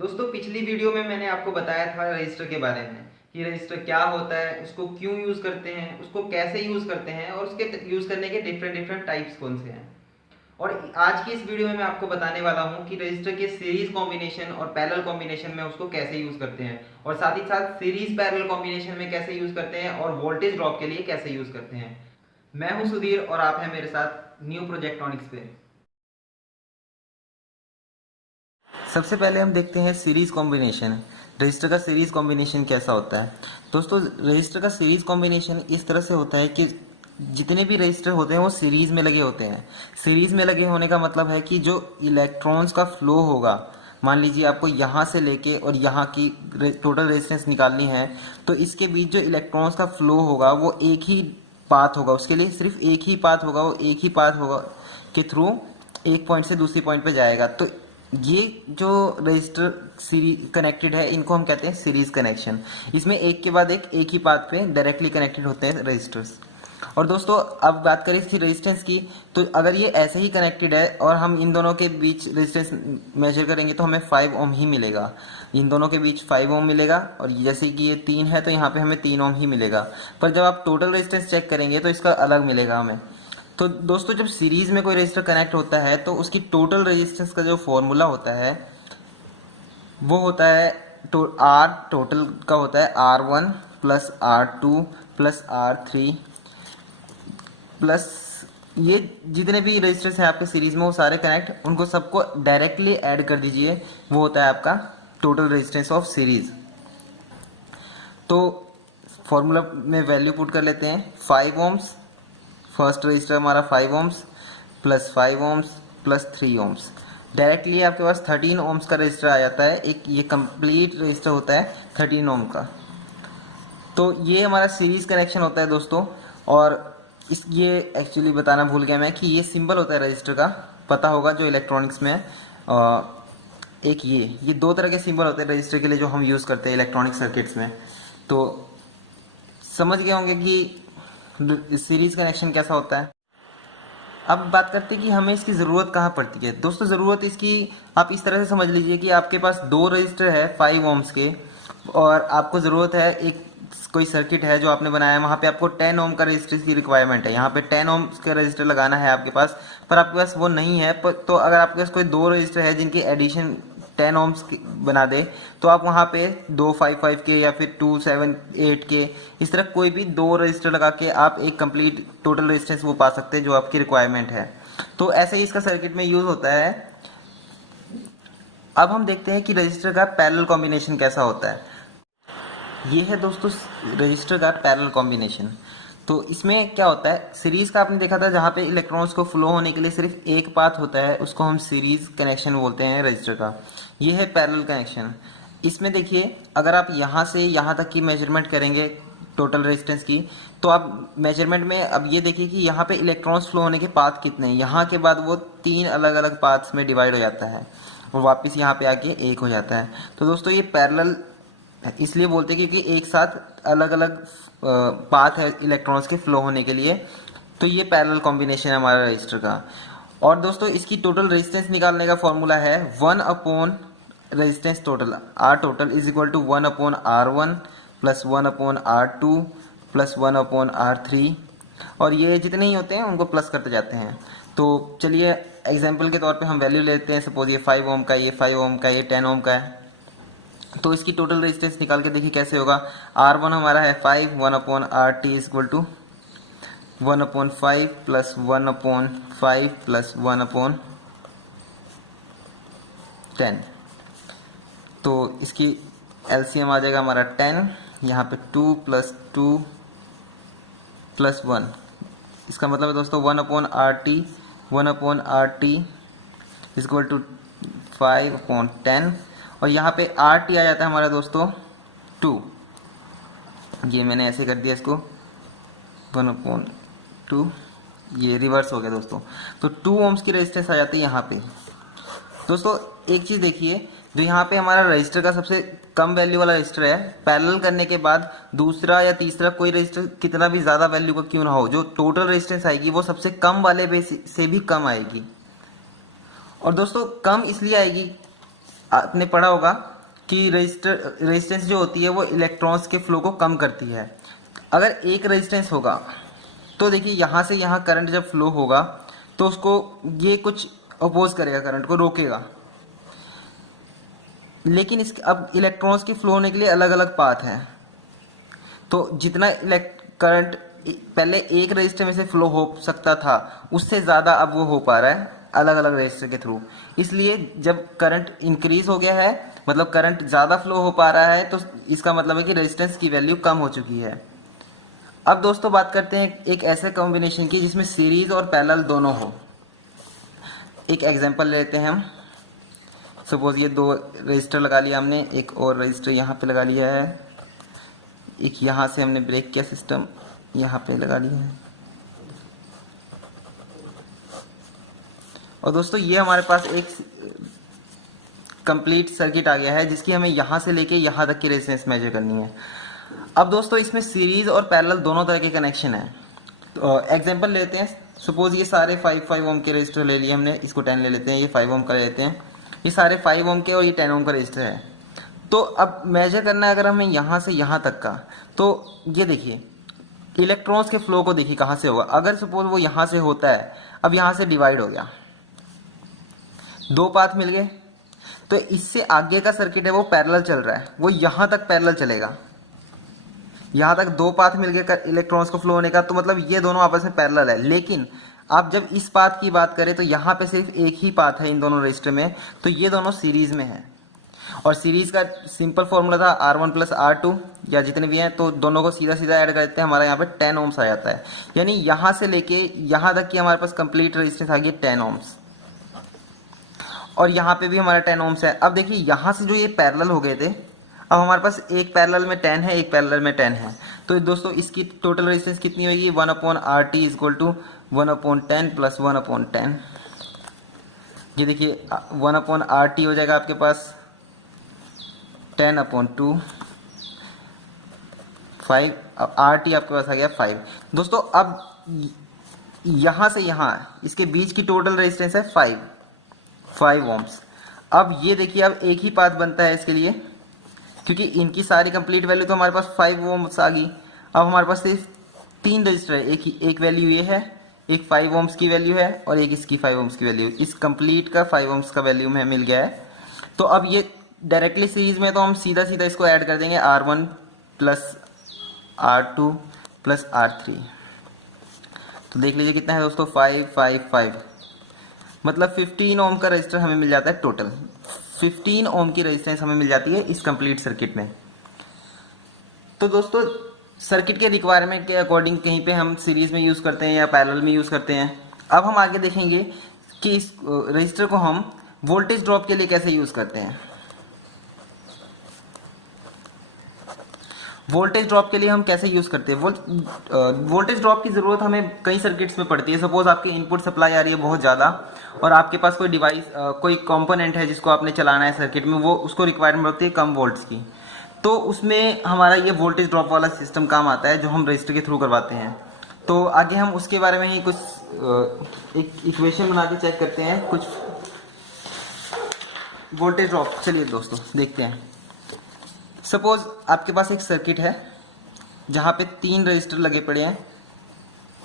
दोस्तों पिछली वीडियो में मैंने आपको बताया था रजिस्टर के बारे में कि रजिस्टर क्या होता है, उसको क्यों यूज़ करते हैं, उसको कैसे यूज़ करते हैं और उसके यूज़ करने के डिफरेंट डिफरेंट टाइप्स कौन से हैं। और आज की इस वीडियो में मैं आपको बताने वाला हूं कि रजिस्टर के सीरीज कॉम्बिनेशन और पैरेलल कॉम्बिनेशन में उसको कैसे यूज़ करते हैं और साथ ही साथ सीरीज पैरेलल कॉम्बिनेशन में कैसे यूज़ करते हैं और वोल्टेज ड्रॉप के लिए कैसे यूज़ करते हैं। मैं हूं सुधीर और आप हैं मेरे साथ न्यू प्रोजेक्ट्रॉनिक्स पे। सबसे पहले हम देखते हैं सीरीज कॉम्बिनेशन। रजिस्टर का सीरीज कॉम्बिनेशन कैसा होता है। दोस्तों रजिस्टर का सीरीज कॉम्बिनेशन इस तरह से होता है कि जितने भी रजिस्टर होते हैं वो सीरीज में लगे होते हैं। सीरीज में लगे होने का मतलब है कि जो इलेक्ट्रॉन्स का फ्लो होगा, मान लीजिए आपको यहाँ से लेके और यहाँ की टोटल रेजिस्टेंस निकालनी है, तो इसके बीच जो इलेक्ट्रॉन्स का फ्लो होगा वो एक ही पाथ होगा, उसके लिए सिर्फ एक ही पाथ होगा, वो एक ही पाथ होगा के थ्रू एक पॉइंट से दूसरी पॉइंट पे जाएगा। तो ये जो रजिस्टर सीरीज कनेक्टेड है इनको हम कहते हैं सीरीज कनेक्शन। इसमें एक के बाद एक ही पाथ पे डायरेक्टली कनेक्टेड होते हैं रजिस्टर्स। और दोस्तों अब बात करें इसकी रेजिस्टेंस की, तो अगर ये ऐसे ही कनेक्टेड है और हम इन दोनों के बीच रेजिस्टेंस मेजर करेंगे तो हमें 5 ओम ही मिलेगा। इन दोनों के बीच 5 ओम मिलेगा और जैसे कि ये 3 है तो यहाँ पे हमें 3 ओम ही मिलेगा। पर जब आप टोटल रेजिस्टेंस चेक करेंगे तो इसका अलग मिलेगा हमें। तो दोस्तों जब सीरीज में कोई रजिस्टर कनेक्ट होता है तो उसकी टोटल रेजिस्टेंस का जो फॉर्मूला होता है वो होता है आर टोटल का होता है R1 plus R2 plus R3 plus ये जितने भी रजिस्टर्स हैं आपके सीरीज में वो सारे कनेक्ट, उनको सबको डायरेक्टली ऐड कर दीजिए, वो होता है आपका टोटल रेजिस्टेंस ऑफ सीरीज। तो फॉर्मूला में वैल्यू पुट कर लेते हैं 5 ओम्स। फर्स्ट रजिस्टर हमारा 5 ohms plus 5 ohms plus 3 ohms. Directly आपके पास 13 ओम्स का रजिस्टर आ जाता है। एक ये कंप्लीट रजिस्टर होता है 13 ओम का। तो ये हमारा सीरीज कनेक्शन होता है दोस्तों। और इस ये एक्चुअली बताना भूल गया मैं कि ये सिंबल होता है रजिस्टर का, पता होगा जो इलेक्ट्रॉनिक्स में एक ये दो तरह के सिंबल होते हैं रजिस्टर के लिए जो हम यूज़ करते हैं इलेक्ट्रॉनिक सर्किट्स में। तो समझ गए होंगे कि सीरीज कनेक्शन कैसा होता है। अब बात करते हैं कि हमें इसकी ज़रूरत कहाँ पड़ती है। दोस्तों ज़रूरत इसकी आप इस तरह से समझ लीजिए कि आपके पास दो रजिस्टर है 5 ओम्स के और आपको ज़रूरत है एक कोई सर्किट है जो आपने बनाया है, वहाँ पे आपको 10 ओम का रजिस्टर की रिक्वायरमेंट है। यहाँ पे 10 ओम का रजिस्टर लगाना है आपके पास, पर आपके पास वो नहीं है। तो अगर आपके पास कोई दो रजिस्टर है जिनकी एडिशन 10 ओम्स बना दे तो आप वहाँ पे 255 के या फिर 278 के इस तरह कोई भी दो रजिस्टर लगा के आप एक कंप्लीट टोटल रेजिस्टेंस वो पा सकते हैं जो आपकी रिक्वायरमेंट है। तो ऐसे ही इसका सर्किट में यूज होता है। अब हम देखते हैं कि रजिस्टर का पैरेलल कॉम्बिनेशन कैसा होता है। ये है दोस्तों रजिस्टर का पैरेलल कॉम्बिनेशन। तो इसमें क्या होता है, सीरीज का आपने देखा था जहाँ पे इलेक्ट्रॉन्स को फ्लो होने के लिए सिर्फ एक पाथ होता है, उसको हम सीरीज कनेक्शन बोलते हैं रजिस्टर का। ये है पैरेलल कनेक्शन। इसमें देखिए अगर आप यहाँ से यहाँ तक की मेजरमेंट करेंगे टोटल रेजिस्टेंस की, तो आप मेजरमेंट में अब ये देखिए कि यहाँ पे इलेक्ट्रॉन्स फ्लो होने के पाथ कितने हैं। यहाँ के बाद वो 3 अलग अलग पाथ्स में डिवाइड हो जाता है और वापस यहाँ पे आके एक हो जाता है। तो दोस्तों ये पैरेलल इसलिए बोलते हैं क्योंकि एक साथ अलग अलग पाथ है इलेक्ट्रॉन्स के फ्लो होने के लिए। तो ये पैरेलल कॉम्बिनेशन है हमारा रजिस्टर का। और दोस्तों इसकी टोटल रेजिस्टेंस निकालने का फॉर्मूला है 1 upon resistance total, R total is equal to 1 upon R1 plus 1 upon R2 plus 1 upon R3। और ये जितने ही होते हैं उनको प्लस करते जाते हैं। तो चलिए एग्जाम्पल के तौर पे हम वैल्यू लेते हैं। सपोज ये 5 ओम का, ये 5 ओम का, ये 10 ओम का है। तो इसकी टोटल रेजिस्टेंस निकाल के देखिए कैसे होगा। R1 हमारा है 5, 1 upon RT is equal to 1 upon 5 plus 1 upon 5 plus 1 upon 10। तो इसकी एलसीएम आ जाएगा हमारा 10, यहाँ पे 2 प्लस 2 प्लस 1। इसका मतलब है दोस्तों 1 upon RT is equal to 5 upon 10। और यहाँ पे RT आ जाता है हमारा दोस्तों 2। ये मैंने ऐसे कर दिया इसको 1/2, ये रिवर्स हो गया दोस्तों। तो 2 ओम्स की रेजिस्टेंस आ जाती है यहाँ पे। दोस्तों एक चीज़ देखिए, जो यहाँ पे हमारा रजिस्टर का सबसे कम वैल्यू वाला रजिस्टर है, पैरेलल करने के बाद दूसरा या तीसरा कोई रजिस्टर कितना भी ज़्यादा वैल्यू का क्यों ना हो, जो टोटल रेजिस्टेंस आएगी वो सबसे कम वाले से भी कम आएगी। और दोस्तों कम इसलिए आएगी आपने पढ़ा होगा कि रेजिस्टेंस जो होती है वो इलेक्ट्रॉन्स के फ्लो को कम करती है। अगर एक रेजिस्टेंस होगा तो देखिए यहाँ से यहाँ करंट जब फ्लो होगा तो उसको ये कुछ अपोज करेगा, करंट को रोकेगा। लेकिन इसके अब इलेक्ट्रॉन्स की फ्लो होने के लिए अलग अलग पाथ हैं, तो जितना करंट पहले एक रजिस्टर में से फ्लो हो सकता था उससे ज़्यादा अब वो हो पा रहा है अलग अलग रजिस्टर के थ्रू। इसलिए जब करंट इंक्रीज हो गया है, मतलब करंट ज़्यादा फ्लो हो पा रहा है, तो इसका मतलब है कि रेजिस्टेंस की वैल्यू कम हो चुकी है। अब दोस्तों बात करते हैं एक ऐसे कॉम्बिनेशन की जिसमें सीरीज और पैरेलल दोनों हो। एक एग्जांपल लेते हैं हम। सपोज ये दो रजिस्टर लगा लिया हमने, एक और रजिस्टर यहाँ पे लगा लिया है, एक यहाँ से हमने ब्रेक किया सिस्टम यहाँ पे लगा लिया है। और दोस्तों ये हमारे पास एक कंप्लीट सर्किट आ गया है जिसकी हमें यहाँ से लेके यहाँ तक की रेजिस्टेंस मेजर करनी है। अब दोस्तों इसमें सीरीज और पैरेलल दोनों तरह के कनेक्शन है। तो एग्जांपल लेते हैं। सपोज ये सारे 5 ओम के रजिस्टर ले लिए हमने, इसको 10 ले लेते हैं, ये 5 ओम का ले लेते हैं, ये सारे 5 ओम के और ये 10 ओम का रजिस्टर है। तो अब मेजर करना है अगर हमें यहाँ से यहाँ तक का, तो ये देखिए इलेक्ट्रॉन्स के फ्लो को देखिए कहाँ से होगा। अगर सपोज वो यहाँ से होता है, अब यहाँ से डिवाइड हो गया, दो पाथ मिल गए, तो इससे आगे का सर्किट है वो पैरेलल चल रहा है, वो यहाँ तक पैरेलल चलेगा। यहाँ तक दो पाथ मिल गए इलेक्ट्रॉन्स को फ्लो होने का, तो मतलब ये दोनों आपस में पैरेलल है। लेकिन आप जब इस पाथ की बात करें तो यहाँ पे सिर्फ एक ही पाथ है इन दोनों रजिस्टर में, तो ये दोनों सीरीज में है। और सीरीज का सिंपल फॉर्मूला था R1 + R2 या जितने भी हैं, तो दोनों को सीधा सीधा ऐड कर देते हैं, हमारा यहाँ पे 10 ओम्स आ जाता है। यानी यहाँ से लेके यहाँ तक की हमारे पास कंप्लीट रेजिस्टेंस आ गई 10 ओम्स, और यहाँ पे भी हमारा 10 ओम्स है। अब देखिए यहाँ से जो ये पैरेलल हो गए थे, अब हमारे पास एक पैरेलल में 10 है, एक पैरेलल में 10 है, तो दोस्तों इसकी टोटल रेजिस्टेंस कितनी होगी? 1/RT = 1/10 + 1/10। ये देखिए 1/RT हो जाएगा आपके पास 10/2, 5। अब RT आपके पास आ गया 5। दोस्तों अब यहाँ से यहाँ इसके बीच की टोटल रेजिस्टेंस है 5 ओम्स। अब ये देखिए अब एक ही पाथ बनता है इसके लिए, क्योंकि इनकी सारी कंप्लीट वैल्यू तो हमारे पास 5 ओम्स आ गई। अब हमारे पास सिर्फ 3 रजिस्टर है, एक वैल्यू ये है, एक 5 ओम्स की वैल्यू है और एक इसकी 5 ओम्स की वैल्यू। इस कंप्लीट का 5 ओम्स का वैल्यू हमें मिल गया है। तो अब ये डायरेक्टली सीरीज में, तो हम सीधा सीधा इसको ऐड कर देंगे R1 + R2 + R3। तो देख लीजिए कितना है दोस्तों, 5 5 5, मतलब 15 ओम का रजिस्टर हमें मिल जाता है। टोटल 15 ओम की रेजिस्टेंस हमें मिल जाती है इस कंप्लीट सर्किट में। तो दोस्तों सर्किट के रिक्वायरमेंट के अकॉर्डिंग कहीं पे हम सीरीज में यूज़ करते हैं या पैरेलल में यूज़ करते हैं। अब हम आगे देखेंगे कि इस रजिस्टर को हम वोल्टेज ड्रॉप के लिए कैसे यूज़ करते हैं। वोल्टेज ड्रॉप के लिए हम कैसे यूज़ करते हैं? वोल्टेज ड्रॉप की ज़रूरत हमें कई सर्किट्स में पड़ती है। सपोज आपकी इनपुट सप्लाई आ रही है बहुत ज़्यादा और आपके पास कोई डिवाइस, कोई कंपोनेंट है जिसको आपने चलाना है सर्किट में, वो उसको रिक्वायरमेंट होती है कम वोल्ट्स की, तो उसमें हमारा ये वोल्टेज ड्रॉप वाला सिस्टम काम आता है जो हम रजिस्टर के थ्रू करवाते हैं। तो आगे हम उसके बारे में ही कुछ एक इक्वेशन बना के चेक करते हैं कुछ वोल्टेज ड्रॉप। चलिए दोस्तों देखते हैं। सपोज आपके पास एक सर्किट है जहाँ पे 3 रजिस्टर लगे पड़े हैं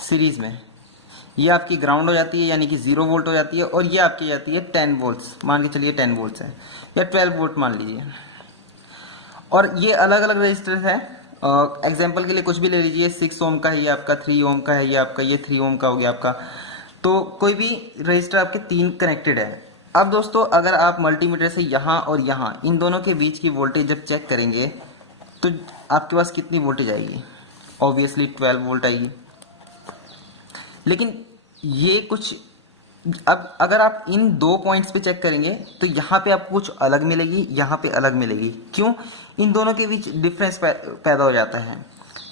सीरीज में। ये आपकी ग्राउंड हो जाती है यानी कि 0 वोल्ट हो जाती है, और ये आपकी जाती है 10 वोल्ट्स, मान के चलिए 10 वोल्ट्स है या 12 वोल्ट मान लीजिए। और ये अलग अलग रजिस्टर है। एग्जांपल के लिए कुछ भी ले लीजिए, 6 ओम का है ये आपका, 3 ओम का है ये आपका, ये 3 ओम का हो गया आपका। तो कोई भी रजिस्टर आपके 3 कनेक्टेड है। अब दोस्तों अगर आप मल्टीमीटर से यहाँ और यहाँ इन दोनों के बीच की वोल्टेज जब चेक करेंगे तो आपके पास कितनी वोल्टेज आएगी? ऑब्वियसली 12 वोल्ट आएगी। लेकिन ये कुछ, अब अगर आप इन 2 पॉइंट्स पे चेक करेंगे तो यहाँ पे आपको कुछ अलग मिलेगी, यहाँ पे अलग मिलेगी। क्यों? इन दोनों के बीच डिफरेंस पैदा हो जाता है।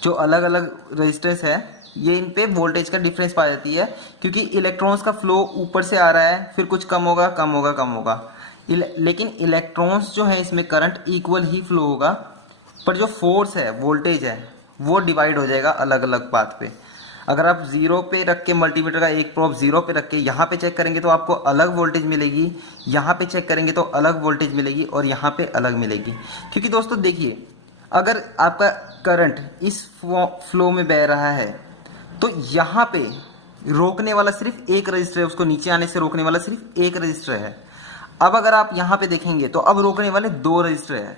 जो अलग अलग रजिस्टर्स है ये इन पे वोल्टेज का डिफरेंस पा जाती है, क्योंकि इलेक्ट्रॉन्स का फ्लो ऊपर से आ रहा है, फिर कुछ कम होगा कम होगा कम होगा। लेकिन इलेक्ट्रॉन्स जो है इसमें करंट इक्वल ही फ्लो होगा, पर जो फोर्स है, वोल्टेज है, वो डिवाइड हो जाएगा अलग अलग पाथ पे। अगर आप जीरो पे रख के मल्टीमीटर का एक प्रोब जीरो पे रख के यहाँ पे चेक करेंगे तो आपको अलग वोल्टेज मिलेगी, यहाँ पे चेक करेंगे तो अलग वोल्टेज मिलेगी और यहाँ पे अलग मिलेगी। क्योंकि दोस्तों देखिए, अगर आपका करंट इस फ्लो में बह रहा है तो यहाँ पे रोकने वाला सिर्फ एक रजिस्टर है, उसको नीचे आने से रोकने वाला सिर्फ एक रजिस्टर है। अब अगर आप यहाँ पे देखेंगे तो अब रोकने वाले दो रजिस्टर है।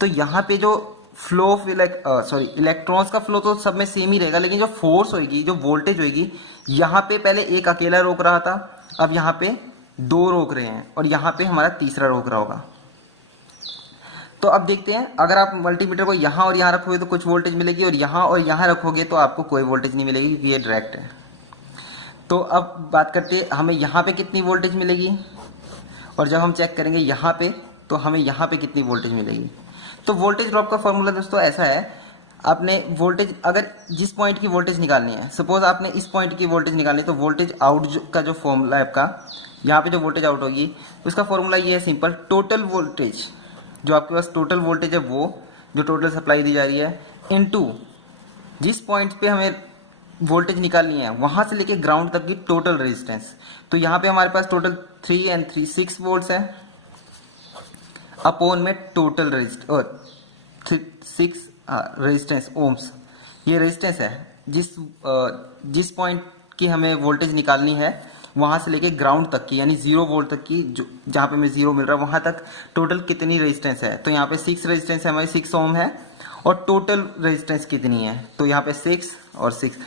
तो यहाँ पे जो फ्लो ऑफ इलेक्ट्रॉन्स का फ्लो तो सब में सेम ही रहेगा, लेकिन जो फोर्स होगी, जो वोल्टेज होगी, यहाँ पे पहले एक अकेला रोक रहा था, अब यहाँ पे दो रोक रहे हैं और यहाँ पे हमारा तीसरा रोक रहा होगा। तो अब देखते हैं, अगर आप मल्टीमीटर को यहाँ और यहाँ रखोगे तो कुछ वोल्टेज मिलेगी और यहाँ रखोगे तो आपको कोई वोल्टेज नहीं मिलेगी क्योंकि ये डायरेक्ट है। तो अब बात करते हैं हमें यहाँ पे कितनी वोल्टेज मिलेगी और जब हम चेक करेंगे यहाँ पे तो हमें यहाँ पे कितनी वोल्टेज मिलेगी। तो वोल्टेज ड्रॉप का फॉर्मूला दोस्तों ऐसा है, आपने वोल्टेज अगर जिस पॉइंट की वोल्टेज निकालनी है, सपोज आपने इस पॉइंट की वोल्टेज निकालनी है तो वोल्टेज आउट का जो फॉर्मूला है आपका, यहाँ पे जो वोल्टेज आउट होगी उसका फॉर्मूला ये है सिंपल, टोटल वोल्टेज जो आपके पास टोटल वोल्टेज है वो जो टोटल सप्लाई दी जा रही है इनटू जिस पॉइंट पे हमें वोल्टेज निकालनी है वहां से लेके ग्राउंड तक की टोटल रेजिस्टेंस। तो यहाँ पे हमारे पास टोटल 3 and 3 6 वोल्ट्स है अपॉन में टोटल रेजिस्टेंस ओम्स, ये रेजिस्टेंस है जिस पॉइंट की हमें वोल्टेज निकालनी है वहां से लेके ग्राउंड तक की, यानी 0 वोल्ट तक की, जो जहां पे हमें 0 मिल रहा है वहां तक टोटल कितनी रेजिस्टेंस है। तो यहाँ पे 6 रेजिस्टेंस है हमारी, 6 ओम है और टोटल रेजिस्टेंस कितनी है, तो यहाँ पे 6 और 6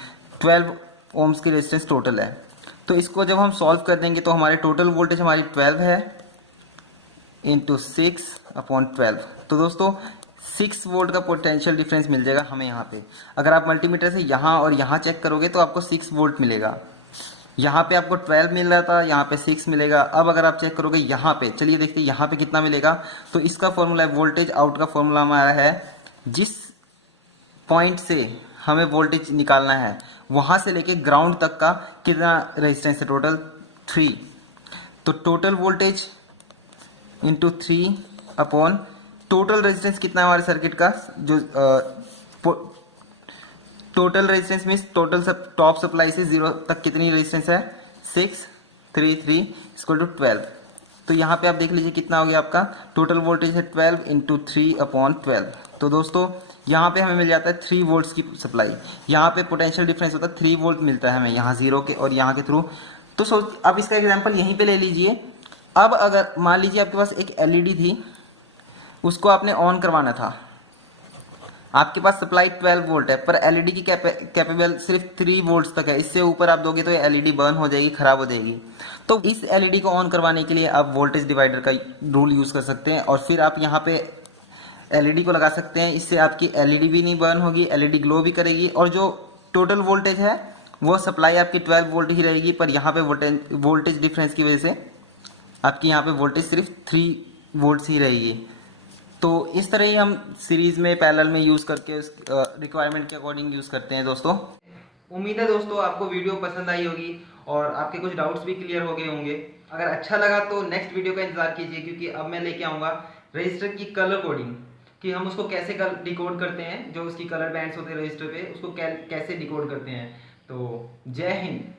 12 ओम्स की रेजिस्टेंस टोटल है। तो इसको जब हम सॉल्व कर देंगे तो हमारे टोटल वोल्टेज हमारी 12 है इंटू 6 अपॉन 12। तो दोस्तों 6 वोल्ट का पोटेंशियल डिफरेंस मिल जाएगा हमें यहाँ पे। अगर आप मल्टीमीटर से यहाँ और यहाँ चेक करोगे तो आपको 6 वोल्ट मिलेगा, यहाँ पे आपको 12 मिल रहा था, यहाँ पे 6 मिलेगा। अब अगर आप चेक करोगे यहाँ पे, चलिए देखते हैं यहाँ पे कितना मिलेगा। तो इसका फॉर्मूला है, वोल्टेज आउट का फॉर्मूला हमारा है, जिस पॉइंट से हमें वोल्टेज निकालना है वहां से लेके ग्राउंड तक का कितना रेजिस्टेंस है, टोटल 3। तो total voltage into 3 upon total resistance कितना है हमारे सर्किट का, जो total resistance means total top supply से 0 तक कितनी रेजिस्टेंस है, 633 इक्वल टू 12। तो यहाँ पे आप देख लीजिए कितना हो गया आपका, टोटल वोल्टेज है 12 इंटू 3 अपॉन 12। तो दोस्तों यहाँ पे हमें मिल जाता है 3 वोल्ट्स की सप्लाई, यहाँ पे पोटेंशियल डिफरेंस होता है 3 वोल्ट मिलता है हमें यहाँ 0 के और यहाँ के थ्रू। तो अब इसका एग्जाम्पल यहीं पे ले लीजिए। अब अगर मान लीजिए आपके पास एक एलईडी थी, उसको आपने ऑन करवाना था, आपके पास सप्लाई 12 वोल्ट है पर एलईडी की कैपेबल सिर्फ 3 वोल्ट्स तक है, इससे ऊपर आप दोगे तो ये एलईडी बर्न हो जाएगी, खराब हो जाएगी। तो इस एलईडी को ऑन करवाने के लिए आप वोल्टेज डिवाइडर का रूल यूज कर सकते हैं और फिर आप यहाँ पे एलईडी को लगा सकते हैं। इससे आपकी एलईडी भी नहीं बर्न होगी, एलईडी ग्लो भी करेगी और जो टोटल वोल्टेज है वो सप्लाई आपकी 12 वोल्ट ही रहेगी, पर यहाँ पे वोल्टेज डिफरेंस की वजह से आपकी यहाँ पे वोल्टेज सिर्फ 3 वोल्ट्स ही रहेगी। तो इस तरह ही हम सीरीज में पैरेलल में यूज करके रिक्वायरमेंट के अकॉर्डिंग यूज करते हैं दोस्तों। उम्मीद है दोस्तों आपको वीडियो पसंद आई होगी और आपके कुछ डाउट्स भी क्लियर हो गए होंगे। अगर अच्छा लगा तो नेक्स्ट वीडियो का इंतजार कीजिए, क्योंकि अब मैं लेके आऊँगा रजिस्टर की कलर कोडिंग, कि हम उसको कैसे डिकोड करते हैं, जो उसकी कलर बैंड्स होते हैं रजिस्टर पे उसको कैसे डिकोड करते हैं। तो जय हिंद।